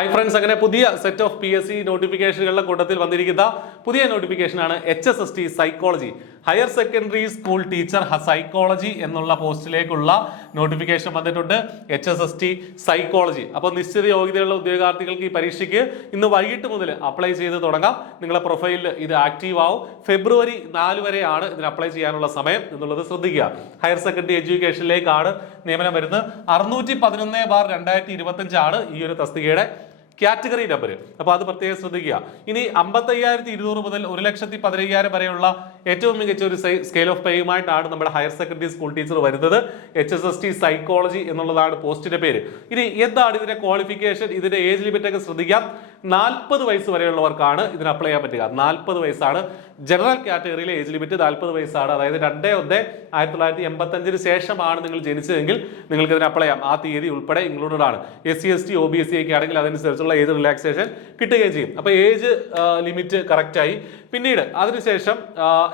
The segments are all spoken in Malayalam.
ഹായ് ഫ്രണ്ട്സ്, അങ്ങനെ പുതിയ സെറ്റ് ഓഫ് PSC നോട്ടിഫിക്കേഷനുകളുടെ കൂട്ടത്തിൽ വന്നിരിക്കുന്ന പുതിയ നോട്ടിഫിക്കേഷനാണ് HSST psychology, higher secondary school teacher psychology എന്നുള്ള പോസ്റ്റിലേക്കുള്ള നോട്ടിഫിക്കേഷൻ വന്നിട്ടുണ്ട്. HSST psychology. അപ്പോൾ നിശ്ചിത യോഗ്യതയുള്ള ഉദ്യോഗാർത്ഥികൾക്ക് ഈ പരീക്ഷയ്ക്ക് ഇന്ന് വൈകിട്ട് മുതൽ അപ്ലൈ ചെയ്ത് തുടങ്ങാം. നിങ്ങളുടെ പ്രൊഫൈലിൽ ഇത് ആക്റ്റീവ് ആവും. ഫെബ്രുവരി 4 വരെയാണ് ഇതിന് അപ്ലൈ ചെയ്യാനുള്ള സമയം എന്നുള്ളത് ശ്രദ്ധിക്കുക. ഹയർ സെക്കൻഡറി എഡ്യൂക്കേഷനിലേക്കാണ് നിയമനം വരുന്നത്. 611/2025 ആണ് ഈ ഒരു തസ്തികയുടെ കാറ്റഗറി നമ്പർ. അപ്പോൾ അത് പ്രത്യേകം ശ്രദ്ധിക്കുക. ഇനി 55,200 മുതൽ 1,15,000 വരെയുള്ള ഏറ്റവും മികച്ച ഒരു സ്കെയിൽ ഓഫ് പേയുമായിട്ടാണ് നമ്മുടെ ഹയർ സെക്കൻഡറി സ്കൂൾ ടീച്ചർ വരുന്നത്. HSST സൈക്കോളജി എന്നുള്ളതാണ് പോസ്റ്റിന്റെ പേര്. ഇനി എന്താണ് ഇതിന്റെ ക്വാളിഫിക്കേഷൻ, ഇതിന്റെ ഏജ് ലിമിറ്റ് ഒക്കെ ശ്രദ്ധിക്കാം. 40 വയസ്സ് വരെയുള്ളവർക്കാണ് ഇതിന് അപ്ലൈ ചെയ്യാൻ പറ്റുക. 40 വയസ്സാണ് ജനറൽ കാറ്റഗറിയിലെ ഏജ് ലിമിറ്റ്. 40 വയസ്സാണ്. അതായത് 2/1/1985 ശേഷമാണ് നിങ്ങൾ ജനിച്ചതെങ്കിൽ നിങ്ങൾക്ക് ഇതിന് അപ്ലൈ ചെയ്യാം. ആ തീയതി ഉൾപ്പെടെ ഇൻക്ലൂഡഡ് ആണ്. SC ST OBC ഒക്കെ ആണെങ്കിൽ അതനുസരിച്ചുള്ള ഏജ് റിലാക്സേഷൻ കിട്ടുകയും ചെയ്യും. അപ്പൊ ഏജ് ലിമിറ്റ് കറക്റ്റ് ആയി. പിന്നീട് അതിനുശേഷം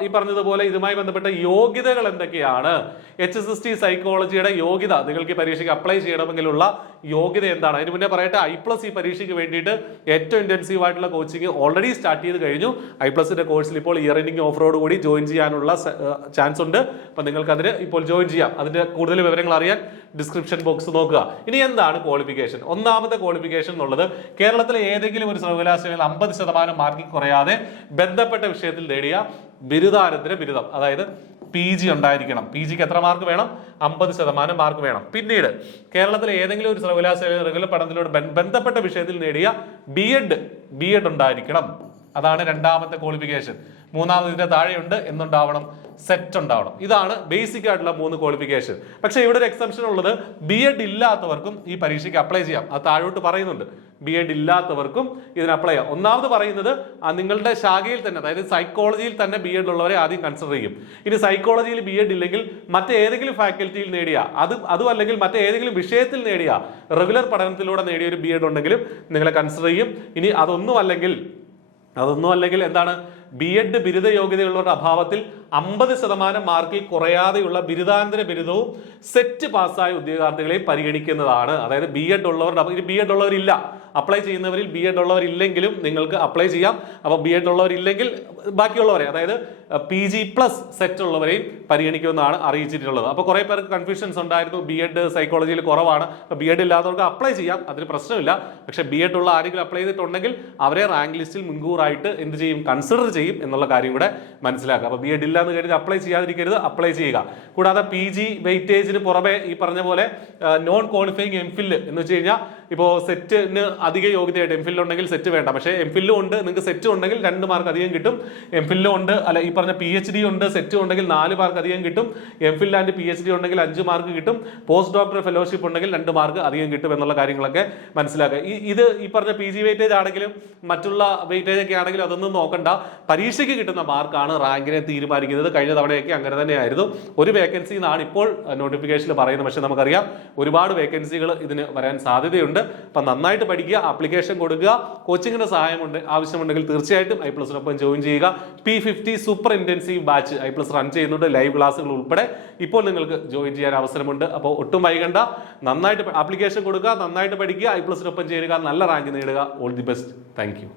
ഈ പറഞ്ഞതുപോലെ ഇതുമായി ബന്ധപ്പെട്ട യോഗ്യതകൾ എന്തൊക്കെയാണ്, HSST സൈക്കോളജിയുടെ യോഗ്യത, നിങ്ങൾക്ക് ഈ പരീക്ഷയ്ക്ക് അപ്ലൈ ചെയ്യണമെങ്കിലുള്ള യോഗ്യത എന്താണ്? അതിന് മുന്നേ പറയട്ടെ, I+ ഈ പരീക്ഷയ്ക്ക് വേണ്ടിയിട്ട് ഏറ്റവും ഇന്റൻസീവ് ആയിട്ടുള്ള കോച്ചിങ് ഓൾറെഡി സ്റ്റാർട്ട് ചെയ്ത് കഴിഞ്ഞു. I+ന്റെ കോഴ്സിൽ ഇപ്പോൾ ഇയർ എൻഡിംഗ് ഓഫറോട് കൂടി ജോയിൻ ചെയ്യാനുള്ള ചാൻസ് ഉണ്ട്. അപ്പൊ നിങ്ങൾക്ക് അതിന് ഇപ്പോൾ ജോയിൻ ചെയ്യാം. അതിന്റെ കൂടുതൽ വിവരങ്ങൾ അറിയാൻ ഡിസ്ക്രിപ്ഷൻ ബോക്സ് നോക്കുക. ഇനി എന്താണ് ക്വാളിഫിക്കേഷൻ? ഒന്നാമത്തെ ക്വാളിഫിക്കേഷൻ എന്നുള്ളത് കേരളത്തിലെ ഏതെങ്കിലും ഒരു സർവകലാശാലയിൽ 50% മാർക്കിൽ കുറയാതെ ബന്ധപ്പെട്ട വിഷയത്തിൽ നേടിയ ബിരുദാനന്തര ബിരുദം, അതായത് PG ഉണ്ടായിരിക്കണം. PGക്ക് എത്ര മാർക്ക് വേണം? 50% മാർക്ക് വേണം. പിന്നീട് കേരളത്തിലെ ഏതെങ്കിലും ഒരു സർവകലാശാലയിൽ റെഗുലർ പഠനത്തിലൂടെ ബന്ധപ്പെട്ട വിഷയത്തിൽ നേടിയ B.Ed ഉണ്ടായിരിക്കണം. അതാണ് രണ്ടാമത്തെ ക്വാളിഫിക്കേഷൻ. മൂന്നാമത് ഇതിന്റെ താഴെയുണ്ട് എന്നുണ്ടാവണം, സെറ്റ് ഉണ്ടാവണം. ഇതാണ് ബേസിക് ആയിട്ടുള്ള 3 ക്വാളിഫിക്കേഷൻ. പക്ഷേ ഇവിടെ ഒരു എക്സംഷൻ ഉള്ളത്, B.Ed ഇല്ലാത്തവർക്കും ഈ പരീക്ഷയ്ക്ക് അപ്ലൈ ചെയ്യാം. അത് താഴോട്ട് പറയുന്നുണ്ട്. B.Ed ഇല്ലാത്തവർക്കും ഇതിന് അപ്ലൈ ചെയ്യാം. ഒന്നാമത് പറയുന്നത് നിങ്ങളുടെ ശാഖയിൽ തന്നെ, അതായത് സൈക്കോളജിയിൽ തന്നെ B.Ed ഉള്ളവരെ ആദ്യം കൺസിഡർ ചെയ്യും. ഇനി സൈക്കോളജിയിൽ B.Ed ഇല്ലെങ്കിൽ മറ്റേതെങ്കിലും ഫാക്കൽറ്റിയിൽ നേടിയ അതും അല്ലെങ്കിൽ മറ്റേതെങ്കിലും വിഷയത്തിൽ നേടിയ റെഗുലർ പഠനത്തിലൂടെ നേടിയ ഒരു B.Ed ഉണ്ടെങ്കിലും നിങ്ങളെ കൺസിഡർ ചെയ്യും. ഇനി അതൊന്നും അല്ലെങ്കിൽ എന്താണ്, B.Ed ബിരുദ യോഗ്യതയുള്ളവരുടെ അഭാവത്തിൽ 50% മാർക്കിൽ കുറയാതെയുള്ള ബിരുദാനന്തര ബിരുദവും സെറ്റ് പാസ്സായ ഉദ്യോഗാർത്ഥികളെ പരിഗണിക്കുന്നതാണ്. അതായത് B.Ed ഉള്ളവരുടെ, ഇനി B.Ed ഉള്ളവരില്ല, അപ്ലൈ ചെയ്യുന്നവരിൽ B.Ed ഉള്ളവരില്ലെങ്കിൽ നിങ്ങൾക്ക് അപ്ലൈ ചെയ്യാം. അപ്പോൾ B.Ed ഉള്ളവരില്ലെങ്കിൽ ബാക്കിയുള്ളവരെ, അതായത് PG+ സെറ്റ് ഉള്ളവരെയും പരിഗണിക്കുമെന്നാണ് അറിയിച്ചിട്ടുള്ളത്. അപ്പോൾ കുറെ പേർക്ക് കൺഫ്യൂഷൻസ് ഉണ്ടായിരുന്നു, B.Ed സൈക്കോളജിയിൽ കുറവാണ്, അപ്പോൾ B.Ed ഇല്ലാത്തവർക്ക് അപ്ലൈ ചെയ്യാം, അതിന് പ്രശ്നമില്ല. പക്ഷെ B.Ed ഉള്ള ആരെങ്കിലും അപ്ലൈ ചെയ്തിട്ടുണ്ടെങ്കിൽ അവരെ റാങ്ക് ലിസ്റ്റിൽ മുൻകൂറായിട്ട് എന്ത് ചെയ്യും, കൺസിഡർ ചെയ്യും എന്നുള്ള കാര്യം കൂടെ മനസ്സിലാക്കുക. അപ്പോൾ B.Ed ഇല്ലാന്ന് കരുതി അപ്ലൈ ചെയ്യാതിരിക്കരുത്, അപ്ലൈ ചെയ്യുക. കൂടാതെ PG വെയിറ്റേജിന് പുറമെ ഈ പറഞ്ഞ പോലെ നോൺ ക്വാളിഫയിങ് MPhil എന്ന് വെച്ച് കഴിഞ്ഞാൽ, ഇപ്പോൾ സെറ്റിന് അധിക യോഗ്യതയായിട്ട് MPhil ഉണ്ടെങ്കിൽ സെറ്റ് വേണ്ട, പക്ഷേ MPhil ഉണ്ട്, നിങ്ങൾക്ക് സെറ്റ് ഉണ്ടെങ്കിൽ 2 മാർക്ക് അധികം കിട്ടും. MPhil ഉണ്ട്, അല്ല ഈ പറഞ്ഞ PhD ഉണ്ട്, സെറ്റ് ഉണ്ടെങ്കിൽ 4 മാർക്ക് അധികം കിട്ടും. MPhil ആൻഡ് PhD ഉണ്ടെങ്കിൽ 5 മാർക്ക് കിട്ടും. പോസ്റ്റ് ഡോക്ടർ ഫെലോഷിപ്പ് ഉണ്ടെങ്കിൽ 2 മാർക്ക് അധികം കിട്ടും എന്നുള്ള കാര്യങ്ങളൊക്കെ മനസ്സിലാക്കുക. ഇത് ഈ പറഞ്ഞ PG വെയിറ്റേജ് ആണെങ്കിലും മറ്റുള്ള വെയിറ്റേജ് ഒക്കെ ആണെങ്കിലും അതൊന്നും നോക്കണ്ട. പരീക്ഷയ്ക്ക് കിട്ടുന്ന മാർക്കാണ് റാങ്കിനെ തീരുമാനിക്കുന്നത്. കഴിഞ്ഞ തവണയൊക്കെ അങ്ങനെ തന്നെയായിരുന്നു. ഒരു വേക്കൻസി എന്നാണ് ഇപ്പോൾ നോട്ടിഫിക്കേഷനിൽ പറയുന്നത്. പക്ഷെ നമുക്കറിയാം ഒരുപാട് വേക്കൻസികൾ ഇതിന് വരാൻ സാധ്യതയുണ്ട്. അപ്പം നന്നായിട്ട് പഠിക്കുക, ആപ്ലിക്കേഷൻ കൊടുക്കുക. കോച്ചിങ്ങിന്റെ സഹായം ആവശ്യമുണ്ടെങ്കിൽ തീർച്ചയായിട്ടും I+നൊപ്പം ജോയിൻ ചെയ്യുക. P50 super intensive batch I+ run ചെയ്യുന്നുണ്ട്, ലൈവ് ക്ലാസ്സുകൾ ഉൾപ്പെടെ. ഇപ്പോൾ നിങ്ങൾക്ക് ജോയിൻ ചെയ്യാൻ അവസരമുണ്ട്. അപ്പോൾ ഒട്ടും വൈകണ്ട, നന്നായിട്ട് ആപ്ലിക്കേഷൻ കൊടുക്കുക, നന്നായിട്ട് പഠിക്കുക, I+നൊപ്പം ചേരുക, നല്ല റാങ്ക് നേടുക. All the best. Thank you.